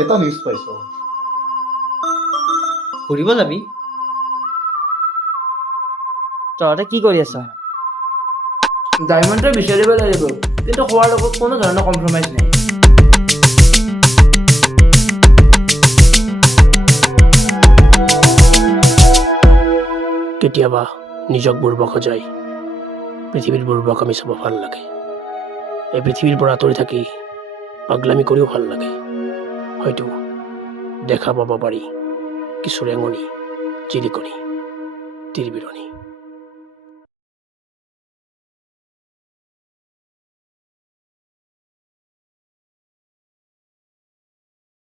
এটা নিউজ পাইছো? ঘূৰিব যাবি? তহঁতে কি কৰি আছা? ডায়মণ্ডটো বিচাৰিব লাগিব, কিন্তু খোৱাৰ লগত কোনো ধৰণৰ কম্প্ৰমাইজ নাই। কেতিয়াবা নিজক বুৰ্বক সজাই পৃথিৱীৰ বুৰ্বক আমি চাব ভাল লাগে। এই পৃথিৱীৰ পৰা আঁতৰি থাকি পাগলামি কৰিও ভাল লাগে। হয়তো দেখা পাব পাৰি কিছু ৰেঙনি, জিলিকনি, তিৰবিৰণি।